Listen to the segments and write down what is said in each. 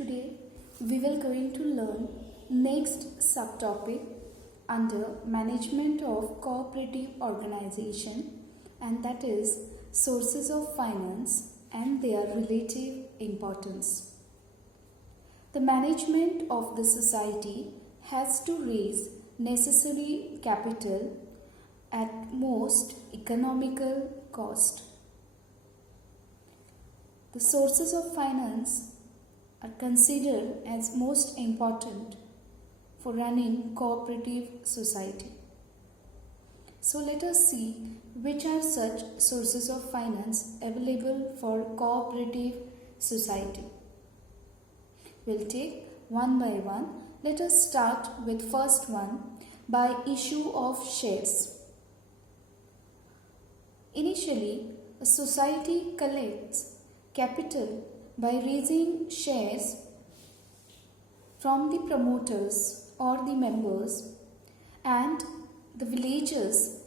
Today we will going to learn next subtopic under management of cooperative organization, and that is sources of finance and their relative importance. The management of the society has to raise necessary capital at most economical cost. The sources of finance are considered as most important for running cooperative society. So let us see which are such sources of finance available for cooperative society. We'll take one by one. Let us start with first one, by issue of shares. Initially, a society collects capital by raising shares from the promoters or the members and the villagers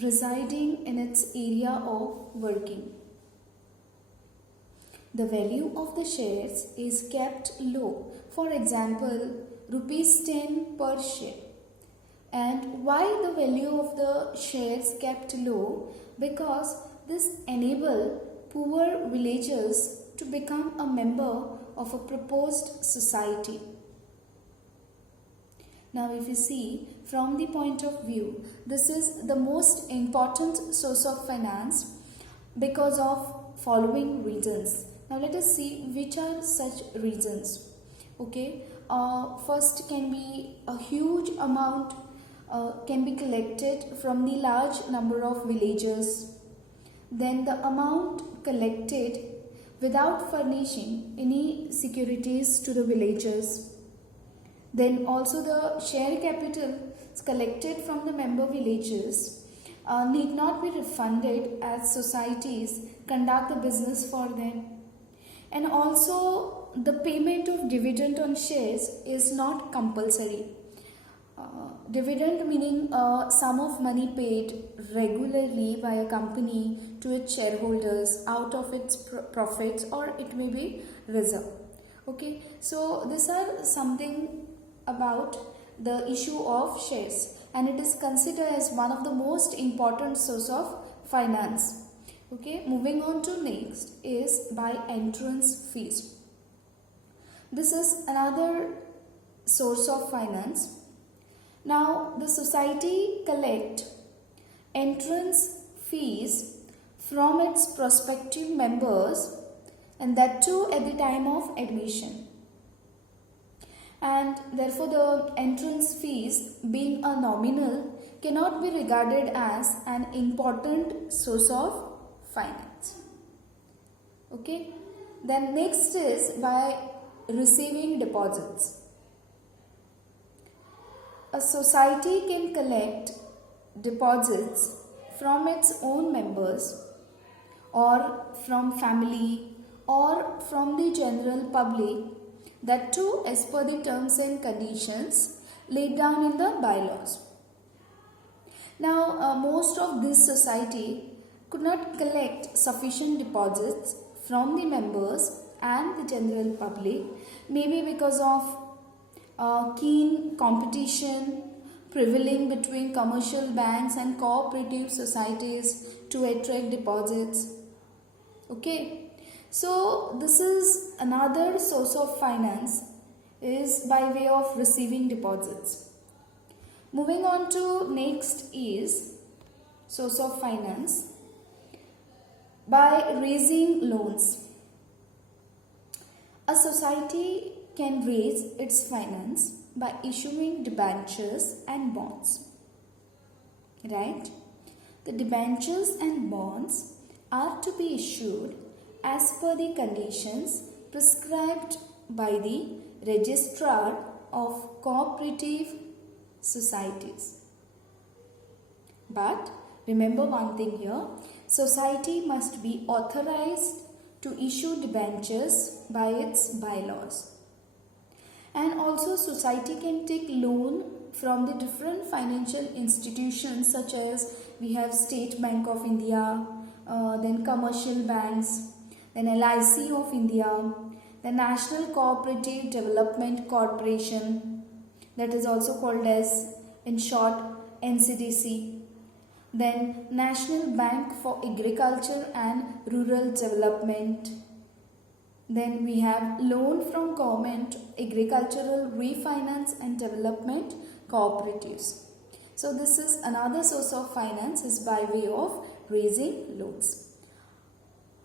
residing in its area of working. The value of the shares is kept low, for example, rupees 10 per share. And why the value of the shares kept low? Because this enable poor villagers to become a member of a proposed society. Now if you see from the point of view, this is the most important source of finance because of following reasons. Now let us see which are such reasons. First can be a huge amount can be collected from the large number of villagers. Then the amount collected without furnishing any securities to the villagers. Then also the share capital collected from the member villages need not be refunded as societies conduct the business for them. And also the payment of dividend on shares is not compulsory. Dividend meaning a sum of money paid regularly by a company to its shareholders out of its profits, or it may be reserve. So these are something about the issue of shares, and it is considered as one of the most important source of finance. Moving on to next is by entrance fees. This is another source of finance. Now the society collect entrance fees from its prospective members, and that too at the time of admission. And therefore the entrance fees, being a nominal, cannot be regarded as an important source of finance. Then next is by receiving deposits. A society can collect deposits from its own members or from family or from the general public, that too as per the terms and conditions laid down in the bylaws. Now most of this society could not collect sufficient deposits from the members and the general public, maybe because of keen competition prevailing between commercial banks and cooperative societies to attract deposits. So this is another source of finance, is by way of receiving deposits. Moving on to next is source of finance by raising loans. A society can raise its finance by issuing debentures and bonds. Right? The debentures and bonds are to be issued as per the conditions prescribed by the Registrar of Cooperative Societies. But remember one thing here, society must be authorized to issue debentures by its bylaws. And also society can take loan from the different financial institutions, such as we have State Bank of India, then commercial banks, then LIC of India, the National Cooperative Development Corporation, that is also called as, in short, NCDC. Then National Bank for Agriculture and Rural Development. Then we have Loan from Government Agricultural Refinance and Development Cooperatives. So this is another source of finance, is by way of raising loans.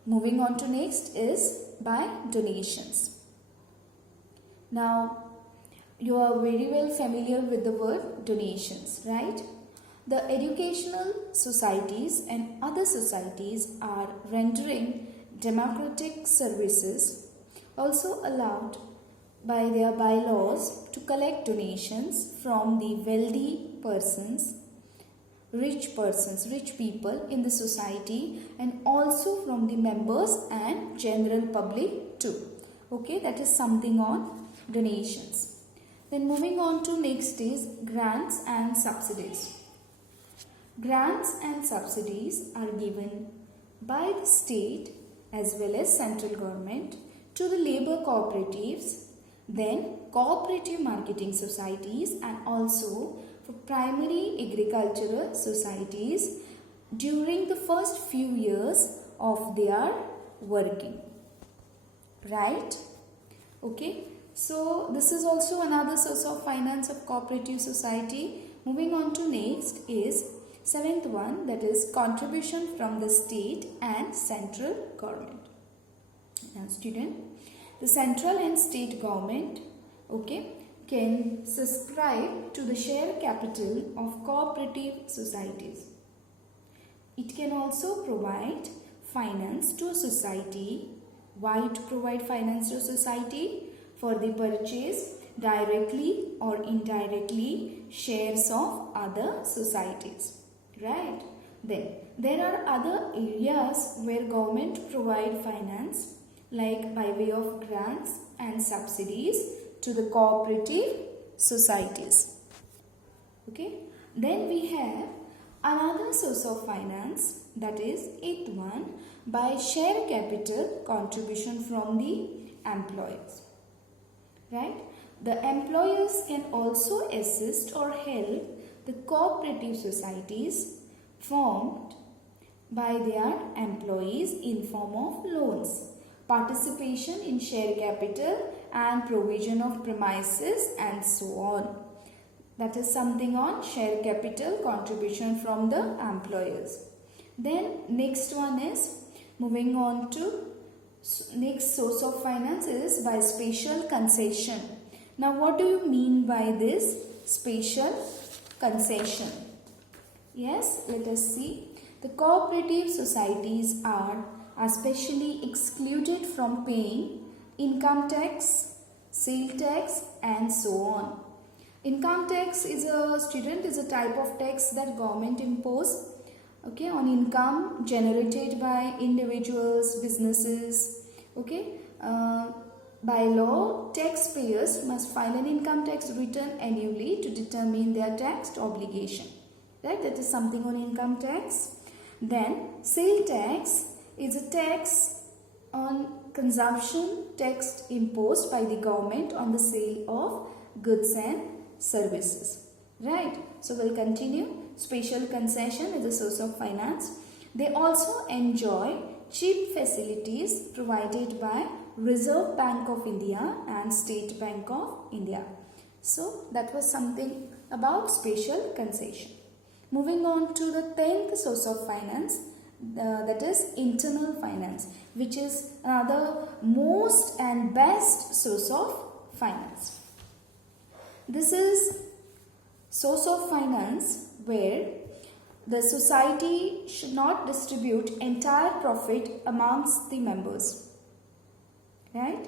Moving on to next is by donations. Now you are very well familiar with the word donations, right? The educational societies and other societies are rendering democratic services, also allowed by their bylaws to collect donations from the wealthy persons, rich people in the society, and also from the members and general public too. Okay, that is something on donations. Then moving on to next is grants and subsidies. Grants and subsidies are given by the state as well as central government to the labor cooperatives, then cooperative marketing societies, and also for primary agricultural societies during the first few years of their working. Right? Okay. So this is also another source of finance of cooperative society. Moving on to next is seventh one, that is contribution from the state and central government. Now student, the central and state government, okay, can subscribe to the share capital of cooperative societies. It can also provide finance to a society. Why to provide finance to a society? For the purchase directly or indirectly shares of other societies. Right? Then there are other areas where government provide finance, like by way of grants and subsidies to the cooperative societies. Okay? Then we have another source of finance, that is eighth one, by share capital contribution from the employers. Right? The employers can also assist or help the cooperative societies formed by their employees in form of loans, participation in share capital, and provision of premises, and so on. That is something on share capital contribution from the employers. Then next one is, moving on to next source of finance is by special concession. Now what do you mean by this special concession? Yes, let us see. The cooperative societies are especially excluded from paying income tax, sale tax, and so on. Income tax is a type of tax that government impose, okay, on income generated by individuals, businesses. Okay, by law, taxpayers must file an income tax return annually to determine their tax obligation. Right, that is something on income tax. Then sale tax is a tax on consumption tax imposed by the government on the sale of goods and services. Right, so we'll continue. Special concession is a source of finance. They also enjoy cheap facilities provided by Reserve Bank of India and State Bank of India. So that was something about special concession. Moving on to the 10th source of finance, that is internal finance, which is another most and best source of finance. This is source of finance where the society should not distribute entire profit amongst the members. Right?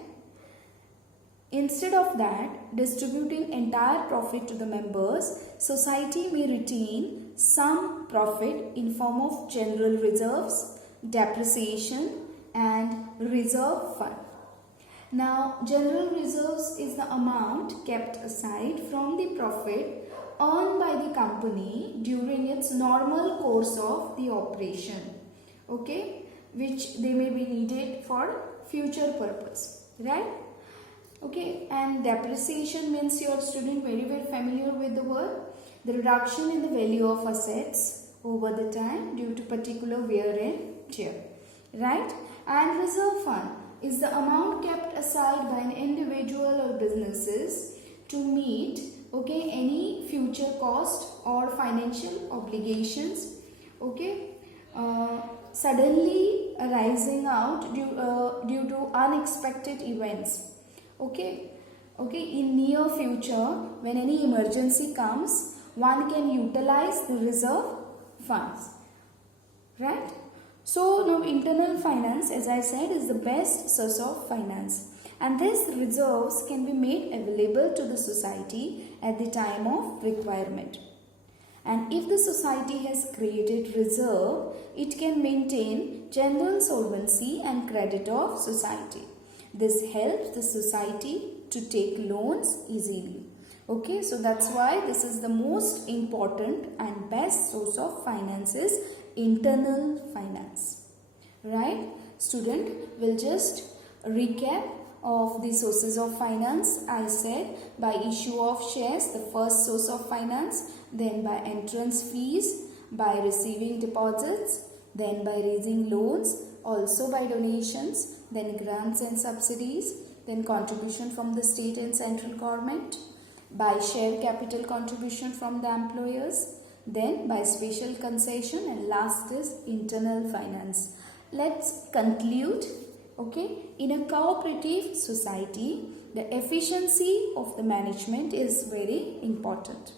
Instead of that, distributing entire profit to the members, society may retain some profit in form of general reserves, depreciation, and reserve fund. Now, general reserves is the amount kept aside from the profit earned by the company during its normal course of the operation, okay, which they may be needed for future purpose, right? Okay, and depreciation means your student very well familiar with the word. The reduction in the value of assets over the time due to particular wear and tear. Right? And reserve fund is the amount kept aside by an individual or businesses to meet any future cost or financial obligations suddenly arising out due to unexpected events. In near future, when any emergency comes, one can utilize the reserve funds, right? So now internal finance, as I said, is the best source of finance, and these reserves can be made available to the society at the time of requirement. And if the society has created reserve, it can maintain general solvency and credit of society. This helps the society to take loans easily. Okay, so that's why this is the most important and best source of finance is internal finance. Right? Student will just recap of the sources of finance. I said by issue of shares, the first source of finance, then by entrance fees, by receiving deposits, then by raising loans, also by donations, then grants and subsidies, then contribution from the state and central government, by share capital contribution from the employers, then by special concession, and last is internal finance. Let's conclude. In a cooperative society, the efficiency of the management is very important.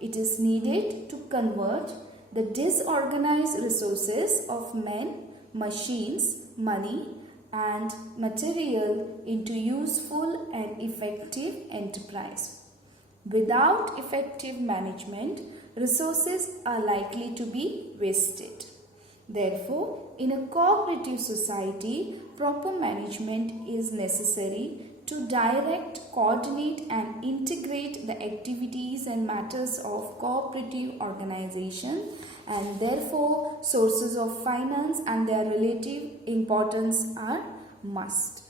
It is needed to convert the disorganized resources of men, machines, money, and material into useful and effective enterprise. Without effective management, resources are likely to be wasted. Therefore, in a cooperative society, proper management is necessary to direct, coordinate and integrate the activities and matters of cooperative organization, and therefore sources of finance and their relative importance are must.